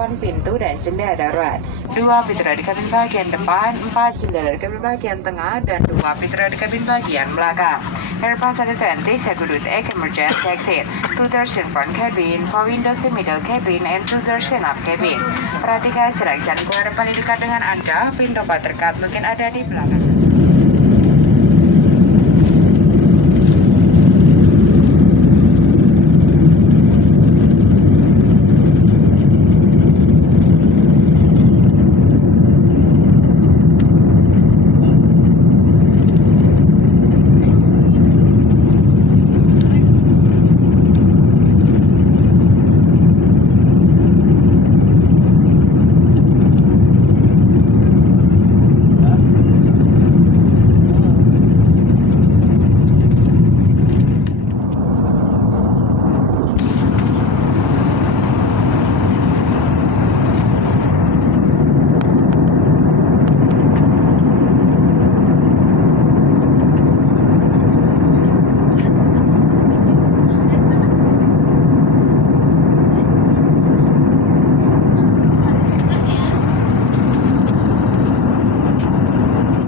8 pintu dan jendela darurat. 2 pintu di kabin bagian depan, 4 jendela di kabin bagian tengah, dan 2 pintu di kabin bagian belakang. Airpass attendants should take emergency exit. 2 doors in front cabin, 4 windows in middle cabin, and 2 doors in up cabin. Perhatikan jarak jalan keluar depan yang dekat dengan Anda. Pintu terdekat mungkin ada di belakang.